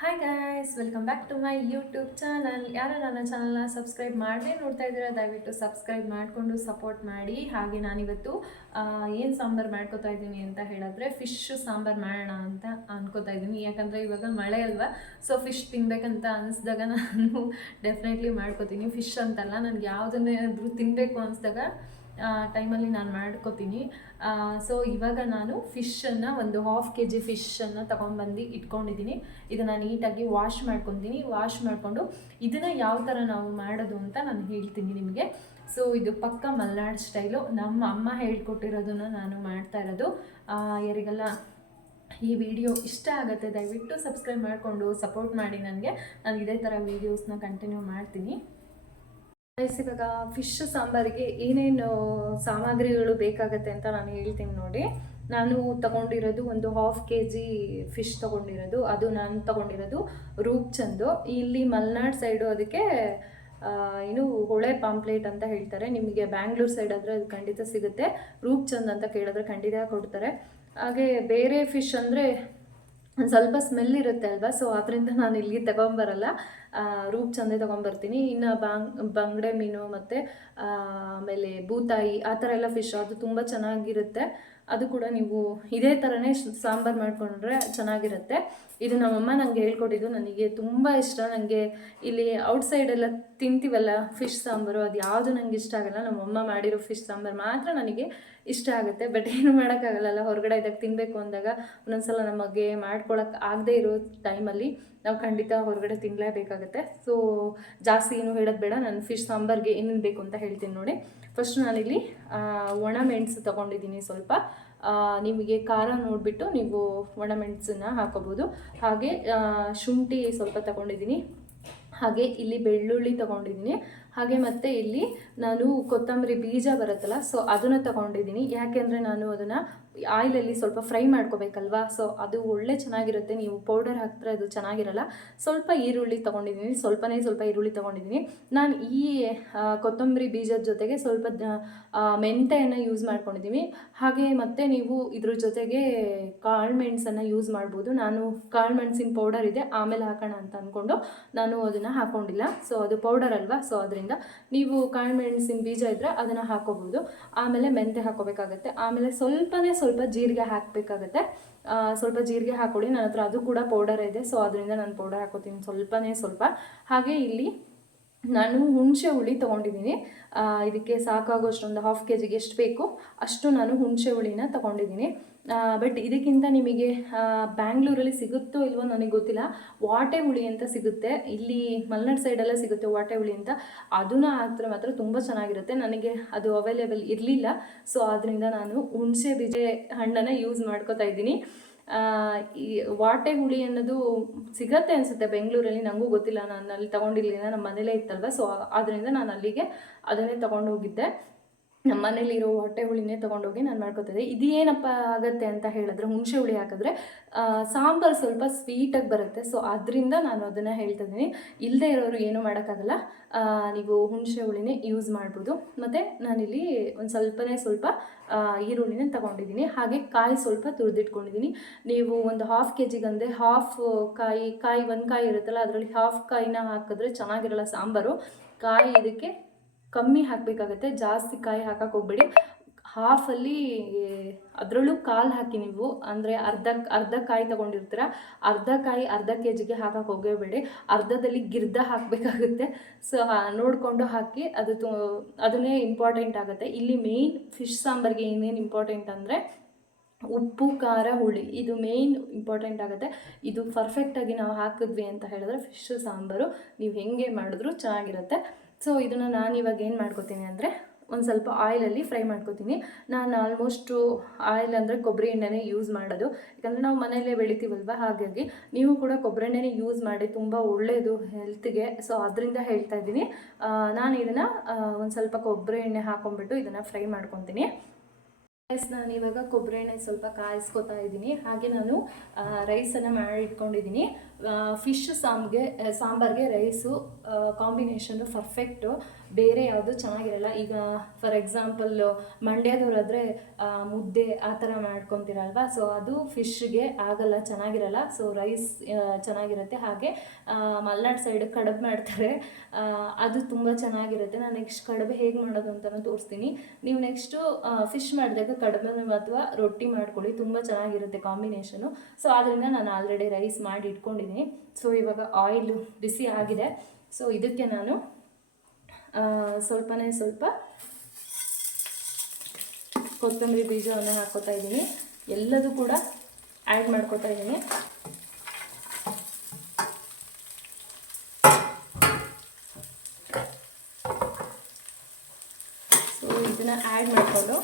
Hi guys welcome back to my YouTube channel ಯಾರು ನನ್ನ ಚಾನಲ್ನ ಸಬ್ಸ್ಕ್ರೈಬ್ ಮಾಡದೆ ನೋಡ್ತಾ ಇದ್ದೀರಾ, ದಯವಿಟ್ಟು ಸಬ್ಸ್ಕ್ರೈಬ್ ಮಾಡಿಕೊಂಡು ಸಪೋರ್ಟ್ ಮಾಡಿ. ಹಾಗೆ ನಾನಿವತ್ತು ಏನು ಸಾಂಬಾರು ಮಾಡ್ಕೋತಾ ಇದ್ದೀನಿ ಅಂತ ಹೇಳಿದ್ರೆ ಫಿಶ್ ಸಾಂಬಾರು ಮಾಡೋಣ ಅಂತ ಅನ್ಕೋತಾ ಇದ್ದೀನಿ. ಯಾಕಂದರೆ ಇವಾಗ ಮಳೆ ಅಲ್ವಾ ಸೊ ಫಿಶ್ ತಿನ್ಬೇಕಂತ ಅನಿಸ್ದಾಗ ನಾನು ಡೆಫಿನೆಟ್ಲಿ ಮಾಡ್ಕೋತೀನಿ. ಫಿಶ್ ಅಂತಲ್ಲ, ನನಗೆ ಯಾವುದನ್ನೇನಾದರೂ ತಿನ್ನಬೇಕು ಅನಿಸ್ದಾಗ ಟೈಮಲ್ಲಿ ನಾನು ಮಾಡ್ಕೋತೀನಿ. ಸೊ ಇವಾಗ ನಾನು ಫಿಶನ್ನು ಒಂದು ಹಾಫ್ ಕೆ ಜಿ ಫಿಶನ್ನು ತೊಗೊಂಡ್ಬಂದು ಇಟ್ಕೊಂಡಿದ್ದೀನಿ. ಇದನ್ನು ನೀಟಾಗಿ ವಾಶ್ ಮಾಡ್ಕೊತೀನಿ. ವಾಶ್ ಮಾಡಿಕೊಂಡು ಇದನ್ನು ಯಾವ ಥರ ನಾವು ಮಾಡೋದು ಅಂತ ನಾನು ಹೇಳ್ತೀನಿ ನಿಮಗೆ. ಸೊ ಇದು ಪಕ್ಕ ಮಲ್ನಾಡ್ ಸ್ಟೈಲು ನಮ್ಮ ಅಮ್ಮ ಹೇಳ್ಕೊಟ್ಟಿರೋದನ್ನು ನಾನು ಮಾಡ್ತಾ ಇರೋದು. ಯಾರಿಗೆಲ್ಲ ಈ ವಿಡಿಯೋ ಇಷ್ಟ ಆಗುತ್ತೆ, ದಯವಿಟ್ಟು ಸಬ್ಸ್ಕ್ರೈಬ್ ಮಾಡಿಕೊಂಡು ಸಪೋರ್ಟ್ ಮಾಡಿ ನನಗೆ ನಾನು ಇದೇ ಥರ ವೀಡಿಯೋಸ್ನ ಕಂಟಿನ್ಯೂ ಮಾಡ್ತೀನಿ. ಇವಾಗ ಫಿಶ್ ಸಾಂಬಾರಿಗೆ ಏನೇನು ಸಾಮಗ್ರಿಗಳು ಬೇಕಾಗತ್ತೆ ಅಂತ ನಾನು ಹೇಳ್ತೀನಿ ನೋಡಿ. ನಾನು ತಗೊಂಡಿರೋದು ಒಂದು ಹಾಫ್ ಕೆ ಜಿ ಫಿಶ್ ತಗೊಂಡಿರೋದು. ಅದು ನಾನು ತಗೊಂಡಿರೋದು ರೂಪ್ಚಂದು. ಇಲ್ಲಿ ಮಲ್ನಾಡ್ ಸೈಡು ಅದಕ್ಕೆ ಏನು ಹೊಳೆ ಪಾಂಪ್ಲೇಟ್ ಅಂತ ಹೇಳ್ತಾರೆ. ನಿಮಗೆ ಬ್ಯಾಂಗ್ಳೂರ್ ಸೈಡ್ ಆದರೆ ಅದು ಖಂಡಿತ ಸಿಗುತ್ತೆ. ರೂಪ್ಚಂದ್ ಅಂತ ಕೇಳಿದ್ರೆ ಖಂಡಿತ ಕೊಡ್ತಾರೆ. ಹಾಗೆ ಬೇರೆ ಫಿಶ್ ಅಂದರೆ ಸ್ವಲ್ಪ ಸ್ಮೆಲ್ ಇರುತ್ತೆ ಅಲ್ವಾ? ಸೊ ಅದರಿಂದ ನಾನು ಇಲ್ಲಿಗೆ ತಗೊಂಬರಲ್ಲ. ರೂಪ್ ಚಂದೆ ತೊಗೊಂಬರ್ತೀನಿ. ಇನ್ನು ಬಾಂಗ್, ಬಂಗಡೆ ಮೀನು ಮತ್ತು ಆಮೇಲೆ ಬೂತಾಯಿ ಆ ಥರ ಎಲ್ಲ ಫಿಶ್ ಅದು ತುಂಬ ಚೆನ್ನಾಗಿರುತ್ತೆ. ಅದು ಕೂಡ ನೀವು ಇದೇ ಥರನೇ ಸಾಂಬಾರು ಮಾಡಿಕೊಂಡ್ರೆ ಚೆನ್ನಾಗಿರುತ್ತೆ. ಇದು ನಮ್ಮಮ್ಮ ನನಗೆ ಹೇಳ್ಕೊಟ್ಟಿದ್ದು. ನನಗೆ ತುಂಬ ಇಷ್ಟ. ನನಗೆ ಇಲ್ಲಿ ಔಟ್ಸೈಡೆಲ್ಲ ತಿಂತೀವಲ್ಲ ಫಿಶ್ ಸಾಂಬಾರು, ಅದು ಯಾವುದು ನನಗೆ ಇಷ್ಟ ಆಗಲ್ಲ. ನಮ್ಮಮ್ಮ ಮಾಡಿರೋ ಫಿಶ್ ಸಾಂಬಾರು ಮಾತ್ರ ನನಗೆ ಇಷ್ಟ ಆಗುತ್ತೆ. ಬಟ್ ಏನು ಮಾಡೋಕ್ಕಾಗಲ್ಲ ಹೊರಗಡೆ ಇದ್ದಾಗ ತಿನ್ನಬೇಕು ಅಂದಾಗ ಒಂದೊಂದ್ಸಲ ನಮಗೆ ಮಾಡ್ಕೊಳಕ್ಕೆ ಆಗದೇ ಇರೋ ಟೈಮಲ್ಲಿ ನಾವು ಖಂಡಿತ ಹೊರಗಡೆ ತಿನ್ನಲೇಬೇಕಾಗುತ್ತೆ ಸೊ ಜಾಸ್ತಿ ಏನು ಹೇಳೋದು ಬೇಡ. ನಾನು ಫಿಶ್ ಸಾಂಬಾರ್ಗೆ ಏನೇನು ಬೇಕು ಅಂತ ಹೇಳ್ತೀನಿ ನೋಡಿ. ಫಸ್ಟ್ ನಾನಿಲ್ಲಿ ಒಣ ಮೆಣಸು ತೊಗೊಂಡಿದ್ದೀನಿ ಸ್ವಲ್ಪ. ನಿಮಗೆ ಖಾರ ನೋಡಿಬಿಟ್ಟು ನೀವು ಒಣ ಮೆಣಸನ್ನ ಹಾಕೋಬೋದು. ಹಾಗೆ ಶುಂಠಿ ಸ್ವಲ್ಪ ತಗೊಂಡಿದ್ದೀನಿ. ಹಾಗೆ ಇಲ್ಲಿ ಬೆಳ್ಳುಳ್ಳಿ ತೊಗೊಂಡಿದ್ದೀನಿ. ಹಾಗೆ ಮತ್ತು ಇಲ್ಲಿ ನಾನು ಕೊತ್ತಂಬರಿ ಬೀಜ ಬರುತ್ತಲ್ಲ ಸೊ ಅದನ್ನು ತಗೊಂಡಿದ್ದೀನಿ. ಯಾಕೆಂದರೆ ನಾನು ಅದನ್ನು ಆಯಿಲಲ್ಲಿ ಸ್ವಲ್ಪ ಫ್ರೈ ಮಾಡ್ಕೋಬೇಕಲ್ವಾ? ಸೊ, ಅದು ಒಳ್ಳೆ ಚೆನ್ನಾಗಿರುತ್ತೆ. ನೀವು ಪೌಡರ್ ಹಾಕಿದ್ರೆ ಅದು ಚೆನ್ನಾಗಿರಲ್ಲ. ಸ್ವಲ್ಪ ಈರುಳ್ಳಿ ತೊಗೊಂಡಿದ್ದೀನಿ. ಸ್ವಲ್ಪನೇ ಸ್ವಲ್ಪ ಈರುಳ್ಳಿ ತೊಗೊಂಡಿದ್ದೀನಿ. ನಾನು ಈ ಕೊತ್ತಂಬರಿ ಬೀಜದ ಜೊತೆಗೆ ಸ್ವಲ್ಪ ಮೆಂತೆಯನ್ನು ಯೂಸ್ ಮಾಡ್ಕೊಂಡಿದ್ದೀನಿ. ಹಾಗೆ ಮತ್ತೆ ನೀವು ಇದ್ರ ಜೊತೆಗೆ ಕಾಳು ಮೆಣಸನ್ನು ಯೂಸ್ ಮಾಡ್ಬೋದು. ನಾನು ಕಾಳು ಮೆಣಸಿನ ಪೌಡರ್ ಇದೆ. ಆಮೇಲೆ ಹಾಕೋಣ ಅಂತ ಅಂದ್ಕೊಂಡು ನಾನು ಅದನ್ನು ಹಾಕೊಂಡಿಲ್ಲ. ಸೊ, ಅದು ಪೌಡರ್ ಅಲ್ವಾ? ಸೊ, ಅದರಿಂದ ನೀವು ಕಾಳು ಮೆಣಸಿನ ಬೀಜ ಇದ್ದರೆ ಅದನ್ನು ಹಾಕೋಬೋದು. ಆಮೇಲೆ ಮೆಂತೆ ಹಾಕೋಬೇಕಾಗತ್ತೆ. ಆಮೇಲೆ ಸ್ವಲ್ಪನೇ ಸ್ವಲ್ಪ ಜೀರಿಗೆ ಹಾಕಬೇಕಾಗತ್ತೆ. ಸ್ವಲ್ಪ ಜೀರಿಗೆ ಹಾಕೊಳ್ಳಿ. ನನ್ನ ಹತ್ರ ಅದು ಕೂಡ ಪೌಡರ್ ಇದೆ ಸೊ ಅದರಿಂದ ನಾನು ಪೌಡರ್ ಹಾಕೋತೀನಿ. ಸ್ವಲ್ಪನೇ ಸ್ವಲ್ಪ. ಹಾಗೆ ಇಲ್ಲಿ ನಾನು ಹುಣಸೆ ಹುಳಿ ತೊಗೊಂಡಿದ್ದೀನಿ. ಇದಕ್ಕೆ ಸಾಕಾಗೋ ಅಷ್ಟೊಂದು ಹಾಫ್ ಕೆ ಜಿಗೆ ಎಷ್ಟು ಬೇಕು ಅಷ್ಟು ನಾನು ಹುಣಸೆ ಹುಳಿನ ತೊಗೊಂಡಿದ್ದೀನಿ. ಬಟ್ ಇದಕ್ಕಿಂತ ನಿಮಗೆ ಬ್ಯಾಂಗ್ಳೂರಲ್ಲಿ ಸಿಗುತ್ತೋ ಇಲ್ವೋ ನನಗೆ ಗೊತ್ತಿಲ್ಲ. ವಾಟೆ ಹುಳಿ ಅಂತ ಸಿಗುತ್ತೆ. ಇಲ್ಲಿ ಮಲ್ನಾಡ್ ಸೈಡೆಲ್ಲ ಸಿಗುತ್ತೆ ವಾಟೆ ಹುಳಿ ಅಂತ ಅದನ್ನ ಹಾಕಿದ್ರೆ ಮಾತ್ರ ತುಂಬ ಚೆನ್ನಾಗಿರುತ್ತೆ. ನನಗೆ ಅದು ಅವೈಲೇಬಲ್ ಇರಲಿಲ್ಲ. ಸೊ ಆದ್ದರಿಂದ ನಾನು ಹುಣಸೆ ಬೀಜ ಹಣ್ಣನ್ನು ಯೂಸ್ ಮಾಡ್ಕೋತಾ ಇದ್ದೀನಿ. ಈ ವಾಟೆ ಹುಳಿ ಅನ್ನೋದು ಸಿಗತ್ತೆ ಅನಿಸುತ್ತೆ ಬೆಂಗಳೂರಲ್ಲಿ ನನಗೂ ಗೊತ್ತಿಲ್ಲ. ನಾನು ಅಲ್ಲಿ ತೊಗೊಂಡಿರ್ಲಿಲ್ಲ. ನಮ್ಮ ಮನೇಲೇ ಇತ್ತಲ್ವ? ಸೊ ಆದ್ದರಿಂದ ನಾನು ಅಲ್ಲಿಗೆ ಅದನ್ನೇ ತೊಗೊಂಡು ಹೋಗಿದ್ದೆ. ನಮ್ಮ ಮನೇಲಿರೋ ಹೊಟ್ಟೆ ಹುಳಿನೇ ತೊಗೊಂಡೋಗಿ ನಾನು ಮಾಡ್ಕೋತಿದ್ದೆ. ಇದು ಏನಪ್ಪ ಆಗುತ್ತೆ ಅಂತ ಹೇಳಿದ್ರೆ, ಹುಣಸೆ ಹುಳಿ ಹಾಕಿದ್ರೆ ಸಾಂಬಾರು ಸ್ವಲ್ಪ ಸ್ವೀಟಾಗಿ ಬರುತ್ತೆ. ಸೊ ಅದರಿಂದ ನಾನು ಅದನ್ನು ಹೇಳ್ತಿದ್ದೀನಿ ಇಲ್ಲದೆ ಇರೋರು ಏನೂ ಮಾಡೋಕ್ಕಾಗಲ್ಲ. ನೀವು ಹುಣಸೆ ಹುಳಿನೇ ಯೂಸ್ ಮಾಡ್ಬೋದು. ಮತ್ತು ನಾನಿಲ್ಲಿ ಒಂದು ಸ್ವಲ್ಪನೇ ಸ್ವಲ್ಪ ಈರುಳ್ಳಿನೇ ತಗೊಂಡಿದ್ದೀನಿ. ಹಾಗೆ ಕಾಯಿ ಸ್ವಲ್ಪ ತುರಿದಿಟ್ಕೊಂಡಿದ್ದೀನಿ. ನೀವು ಒಂದು ಹಾಫ್ ಕೆ ಜಿಗಂದರೆ ಹಾಫ್ ಕಾಯಿ ಕಾಯಿ ಒಂದು ಕಾಯಿ ಇರುತ್ತಲ್ಲ, ಅದರಲ್ಲಿ ಹಾಫ್ ಕಾಯಿನ ಹಾಕಿದ್ರೆ ಚೆನ್ನಾಗಿರಲ್ಲ ಸಾಂಬಾರು. ಕಾಯಿ ಇದಕ್ಕೆ ಕಮ್ಮಿ ಹಾಕಬೇಕಾಗತ್ತೆ, ಜಾಸ್ತಿ ಕಾಯಿ ಹಾಕಕ್ಕೆ ಹೋಗ್ಬೇಡಿ. ಹಾಫಲ್ಲಿ ಅದರಲ್ಲೂ ಕಾಲು ಹಾಕಿ ನೀವು, ಅಂದರೆ ಅರ್ಧ ಅರ್ಧ ಕಾಯಿ ತೊಗೊಂಡಿರ್ತೀರ, ಅರ್ಧ ಕಾಯಿ ಅರ್ಧ ಕೆ ಜಿಗೆ ಹಾಕಕ್ಕೆ ಹೋಗಬೇಡಿ. ಅರ್ಧದಲ್ಲಿ ಗಿರ್ದ ಹಾಕಬೇಕಾಗುತ್ತೆ. ಸೊ ನೋಡಿಕೊಂಡು ಹಾಕಿ ಅದು ತು, ಅದನ್ನೇ ಇಂಪಾರ್ಟೆಂಟ್ ಆಗುತ್ತೆ. ಇಲ್ಲಿ ಮೇಯ್ನ್ ಫಿಶ್ ಸಾಂಬಾರಿಗೆ ಏನೇನು ಇಂಪಾರ್ಟೆಂಟ್ ಅಂದರೆ ಉಪ್ಪು, ಖಾರ, ಹುಳಿ, ಇದು ಮೇಯ್ನ್ ಇಂಪಾರ್ಟೆಂಟ್ ಆಗುತ್ತೆ. ಇದು ಪರ್ಫೆಕ್ಟಾಗಿ ನಾವು ಹಾಕಿದ್ವಿ ಅಂತ ಹೇಳಿದ್ರೆ ಫಿಶ್ ಸಾಂಬಾರು, ನೀವು ಹೆಂಗೆ ಮಾಡಿದ್ರು ಚೆನ್ನಾಗಿರುತ್ತೆ. ಸೊ ಇದನ್ನು ನಾನು ಇವಾಗ ಏನು ಮಾಡ್ಕೋತೀನಿ ಅಂದರೆ ಒಂದು ಸ್ವಲ್ಪ ಆಯಿಲಲ್ಲಿ ಫ್ರೈ ಮಾಡ್ಕೋತೀನಿ. ನಾನು ಆಲ್ಮೋಸ್ಟು ಆಯಿಲ್ ಅಂದರೆ ಕೊಬ್ಬರಿ ಎಣ್ಣೆನೇ ಯೂಸ್ ಮಾಡೋದು. ಯಾಕಂದರೆ ನಾವು ಮನೆಯಲ್ಲೇ ಬೆಳಿತೀವಲ್ವ? ಹಾಗಾಗಿ ನೀವು ಕೂಡ ಕೊಬ್ಬರಿ ಎಣ್ಣೆನೇ ಯೂಸ್ ಮಾಡಿ ತುಂಬ ಒಳ್ಳೆಯದು ಹೆಲ್ತ್ಗೆ ಸೊ ಅದರಿಂದ ಹೇಳ್ತಾ ಇದ್ದೀನಿ. ನಾನು ಇದನ್ನು ಒಂದು ಸ್ವಲ್ಪ ಕೊಬ್ಬರಿ ಎಣ್ಣೆ ಹಾಕೊಂಡ್ಬಿಟ್ಟು ಇದನ್ನು ಫ್ರೈ ಮಾಡ್ಕೊತೀನಿ. ಎಸ್ ನಾನು ಇವಾಗ ಕೊಬ್ಬರಿ ಎಣ್ಣೆ ಸ್ವಲ್ಪ ಕಾಯಿಸ್ಕೊತಾ ಇದ್ದೀನಿ. ಹಾಗೆ ನಾನು ರೈಸನ್ನು ಮಾಡಿ ಇಟ್ಕೊಂಡಿದ್ದೀನಿ. ಫಿಶ್ ಸಾಂಬ್ಗೆ ಸಾಂಬಾರ್ಗೆ ರೈಸು ಕಾಂಬಿನೇಷನ್ನು ಪರ್ಫೆಕ್ಟು ಬೇರೆ ಯಾವುದು ಚೆನ್ನಾಗಿರಲ್ಲ. ಈಗ ಫಾರ್ ಎಕ್ಸಾಂಪಲ್ ಮಂಡ್ಯದವರಾದರೆ ಮುದ್ದೆ ಆ ಥರ ಮಾಡ್ಕೊತೀರಲ್ವಾ? ಸೊ ಅದು ಫಿಶ್ಗೆ ಆಗಲ್ಲ, ಚೆನ್ನಾಗಿರಲ್ಲ. ಸೊ ರೈಸ್ ಚೆನ್ನಾಗಿರುತ್ತೆ. ಹಾಗೆ ಮಲ್ನಾಡ್ ಸೈಡ್ ಕಡುಬು ಮಾಡ್ತಾರೆ. ಅದು ತುಂಬ ಚೆನ್ನಾಗಿರುತ್ತೆ. ನಾನು ನೆಕ್ಸ್ಟ್ ಕಡುಬು ಹೇಗೆ ಮಾಡೋದು ಅಂತಲೂ ತೋರಿಸ್ತೀನಿ. ನೀವು ನೆಕ್ಸ್ಟು ಫಿಶ್ ಮಾಡಿದಾಗ ಕಡುಬು ಅಥವಾ ರೊಟ್ಟಿ ಮಾಡ್ಕೊಳ್ಳಿ, ತುಂಬ ಚೆನ್ನಾಗಿರುತ್ತೆ ಕಾಂಬಿನೇಷನು. ಸೊ ಆದ್ದರಿಂದ ನಾನು ಆಲ್ರೆಡಿ ರೈಸ್ ಮಾಡಿ ಇಟ್ಕೊಂಡಿದ್ದೀನಿ. ಸೊ ಇವಾಗ ಆಯಿಲು ಬಿಸಿ ಆಗಿದೆ. ಸೊ ಇದಕ್ಕೆ ನಾನು ಸ್ವಲ್ಪನೇ ಸ್ವಲ್ಪ ಕೊತ್ತಂಬರಿ ಬೀಜವನ್ನು ಹಾಕ್ಕೋತಾ ಇದ್ದೀನಿ. ಎಲ್ಲದೂ ಕೂಡ ಆ್ಯಡ್ ಮಾಡ್ಕೊತಾ ಇದ್ದೀನಿ. ಸೊ ಇದನ್ನು ಆ್ಯಡ್ ಮಾಡಿಕೊಂಡು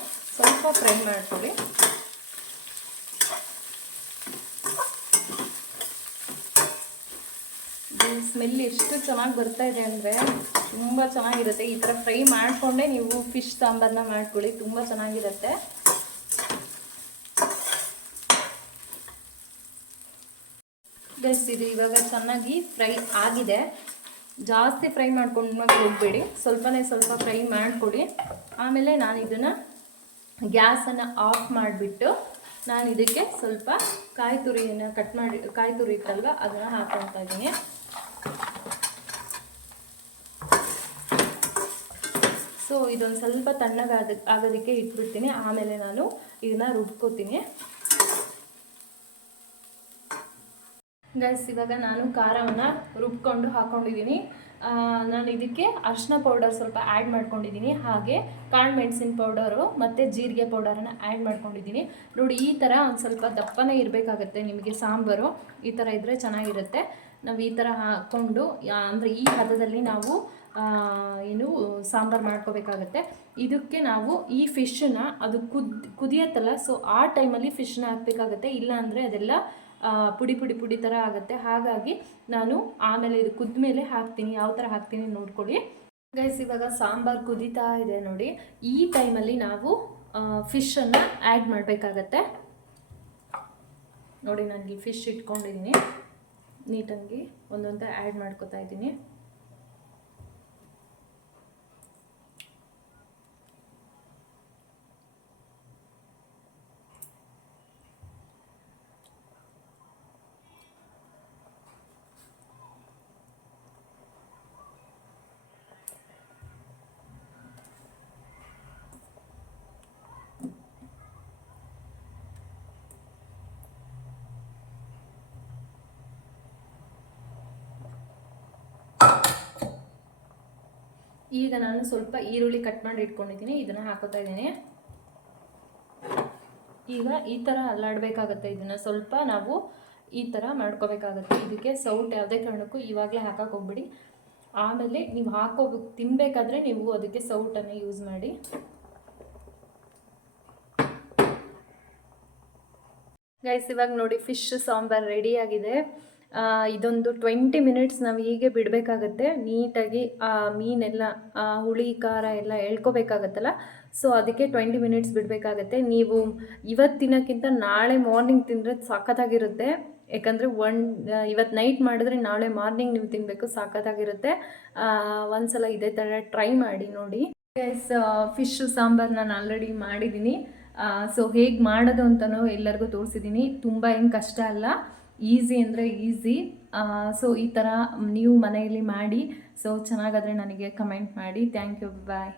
ಸ್ವಲ್ಪ ಫ್ರೈ ಮಾಡ್ಕೊಳ್ಳಿ. ಸ್ಮೆಲ್ ಎಷ್ಟು ಚೆನ್ನಾಗಿ ಬರ್ತಾ ಇದೆ ಅಂದರೆ ತುಂಬ ಚೆನ್ನಾಗಿರುತ್ತೆ. ಈ ಥರ ಫ್ರೈ ಮಾಡಿಕೊಂಡೇ ನೀವು ಫಿಶ್ ಸಾಂಬಾರನ್ನ ಮಾಡ್ಕೊಳ್ಳಿ, ತುಂಬ ಚೆನ್ನಾಗಿರುತ್ತೆ. ಗೈಸ್ ಇದು ಇವಾಗ ಚೆನ್ನಾಗಿ ಫ್ರೈ ಆಗಿದೆ. ಜಾಸ್ತಿ ಫ್ರೈ ಮಾಡ್ಕೊಂಡು ಹೋಗ್ಬೇಡಿ. ಸ್ವಲ್ಪನೇ ಸ್ವಲ್ಪ ಫ್ರೈ ಮಾಡಿಕೊಡಿ ಆಮೇಲೆ ನಾನು ಇದನ್ನು ಗ್ಯಾಸನ್ನು ಆಫ್ ಮಾಡಿಬಿಟ್ಟು ನಾನು ಇದಕ್ಕೆ ಸ್ವಲ್ಪ ಕಾಯಿ ತುರಿಯನ್ನು ಕಟ್ ಮಾಡಿ, ಕಾಯಿ ತುರಿ ಇತ್ತಲ್ವ, ಅದನ್ನು ಹಾಕೊಳ್ತಾ ಇದ್ದೀನಿ. ಸೊ ಇದೊಂದು ಸ್ವಲ್ಪ ತಣ್ಣಗಾದ ಆಗೋದಕ್ಕೆ ಇಟ್ಬಿಡ್ತೀನಿ. ಆಮೇಲೆ ನಾನು ಇದನ್ನು ರುಬ್ಕೋತೀನಿ. ಗೈಸ್ ಇವಾಗ ನಾನು ಖಾರವನ್ನು ರುಬ್ಕೊಂಡು ಹಾಕ್ಕೊಂಡಿದ್ದೀನಿ ನಾನು ಇದಕ್ಕೆ ಅರಿಶಿನ ಪೌಡರ್ ಸ್ವಲ್ಪ ಆ್ಯಡ್ ಮಾಡ್ಕೊಂಡಿದ್ದೀನಿ ಹಾಗೆ ಕಾಳು ಮೆಣಸಿನ ಪೌಡರು ಮತ್ತು ಜೀರಿಗೆ ಪೌಡರನ್ನು ಆ್ಯಡ್ ಮಾಡ್ಕೊಂಡಿದ್ದೀನಿ ನೋಡಿ, ಈ ಥರ ಒಂದು ಸ್ವಲ್ಪ ದಪ್ಪನೇ ಇರಬೇಕಾಗತ್ತೆ ನಿಮಗೆ ಸಾಂಬಾರು. ಈ ಥರ ಇದ್ದರೆ ಚೆನ್ನಾಗಿರುತ್ತೆ. ನಾವು ಈ ಥರ ಹಾಕ್ಕೊಂಡು ಅಂದರೆ ಈ ಹದದಲ್ಲಿ ನಾವು ಏನು ಸಾಂಬಾರು ಮಾಡ್ಕೋಬೇಕಾಗತ್ತೆ. ಇದಕ್ಕೆ ನಾವು ಈ ಫಿಶನ್ನ ಅದು ಕುದ್, ಕುದಿಯತ್ತಲ್ಲ ಸೊ ಆ ಟೈಮಲ್ಲಿ ಫಿಶ್ನ ಹಾಕಬೇಕಾಗತ್ತೆ. ಇಲ್ಲ ಅಂದರೆ ಅದೆಲ್ಲ ಪುಡಿ ಪುಡಿ ಪುಡಿ ಥರ ಆಗುತ್ತೆ. ಹಾಗಾಗಿ ನಾನು ಆಮೇಲೆ ಇದು ಕುದ್ದ ಮೇಲೆ ಹಾಕ್ತೀನಿ. ಯಾವ ಥರ ಹಾಕ್ತೀನಿ ನೋಡ್ಕೊಳ್ಳಿ. ಗೈಸ್ ಇವಾಗ ಸಾಂಬಾರು ಕುದೀತಾ ಇದೆ ನೋಡಿ. ಈ ಟೈಮಲ್ಲಿ ನಾವು ಫಿಶನ್ನು ಆ್ಯಡ್ ಮಾಡಬೇಕಾಗತ್ತೆ. ನೋಡಿ ನನಗೆ ಫಿಶ್ ಇಟ್ಕೊಂಡಿದ್ದೀನಿ. ನೀಟಾಗಿ ಒಂದೊಂದೇ ಆ್ಯಡ್ ಮಾಡ್ಕೋತಾ ಇದ್ದೀನಿ. ಈಗ ನಾನು ಸ್ವಲ್ಪ ಈರುಳ್ಳಿ ಕಟ್ ಮಾಡಿ ಇಟ್ಕೊಂಡಿದ್ದೀನಿ ಇದನ್ನು ಹಾಕೋತಾ ಇದ್ದೀನಿ. ಈಗ ಈ ಥರ ಅಲ್ಲಾಡಬೇಕಾಗತ್ತೆ ಇದನ್ನು. ಸ್ವಲ್ಪ ನಾವು ಈ ಥರ ಮಾಡ್ಕೋಬೇಕಾಗತ್ತೆ. ಇದಕ್ಕೆ ಸೌಟ್ ಯಾವುದೇ ಕಾರಣಕ್ಕೂ ಇವಾಗಲೇ ಹಾಕಕ್ಕೆ ಹೋಗ್ಬಿಡಿ. ಆಮೇಲೆ ನೀವು ಹಾಕೋ ತಿನ್ನಬೇಕಾದ್ರೆ ನೀವು ಅದಕ್ಕೆ ಸೌಟನ್ನು ಯೂಸ್ ಮಾಡಿ. ಗೈಸ್ ಇವಾಗ ನೋಡಿ ಫಿಶ್ ಸಾಂಬಾರ್ ರೆಡಿ ಆಗಿದೆ. ಆ, ಇದೊಂದು ಟ್ವೆಂಟಿ ಮಿನಿಟ್ಸ್ ನಾವು ಹೀಗೆ ಬಿಡಬೇಕಾಗತ್ತೆ. ನೀಟಾಗಿ ಆ ಮೀನೆಲ್ಲ, ಆ ಹುಳಿ, ಖಾರ ಎಲ್ಲ ಎಳ್ಕೊಬೇಕಾಗತ್ತಲ್ಲ? ಸೊ ಅದಕ್ಕೆ ಟ್ವೆಂಟಿ ಮಿನಿಟ್ಸ್ ಬಿಡಬೇಕಾಗತ್ತೆ. ನೀವು ಇವತ್ತು ತಿನ್ನೋಕ್ಕಿಂತ ನಾಳೆ ಮಾರ್ನಿಂಗ್ ತಿಂದರೆ ಸಖತ್ತಾಗಿರುತ್ತೆ ಯಾಕಂದರೆ ಒನ್ ಇವತ್ತು ನೈಟ್ ಮಾಡಿದ್ರೆ ನಾಳೆ ಮಾರ್ನಿಂಗ್ ನೀವು ತಿನ್ನಬೇಕು ಸಾಕತ್ತಾಗಿರುತ್ತೆ. ಒಂದು ಸಲ ಇದೇ ಥರ ಟ್ರೈ ಮಾಡಿ ನೋಡಿ. ಎಸ್ ಫಿಶ್ ಸಾಂಬಾರು ನಾನು ಆಲ್ರೆಡಿ ಮಾಡಿದ್ದೀನಿ. ಸೊ ಹೇಗೆ ಮಾಡೋದು ಅಂತಲೂ ಎಲ್ಲರಿಗೂ ತೋರಿಸಿದ್ದೀನಿ. ತುಂಬ ಏನು ಕಷ್ಟ ಅಲ್ಲ. ಈಸಿ ಅಂದರೆ ಈಸಿ. ಸೊ ಈ ಥರ ನೀವು ಮನೆಯಲ್ಲಿ ಮಾಡಿ ಸೊ ಚೆನ್ನಾಗಾದರೆ ನನಗೆ ಕಮೆಂಟ್ ಮಾಡಿ. Thank you bye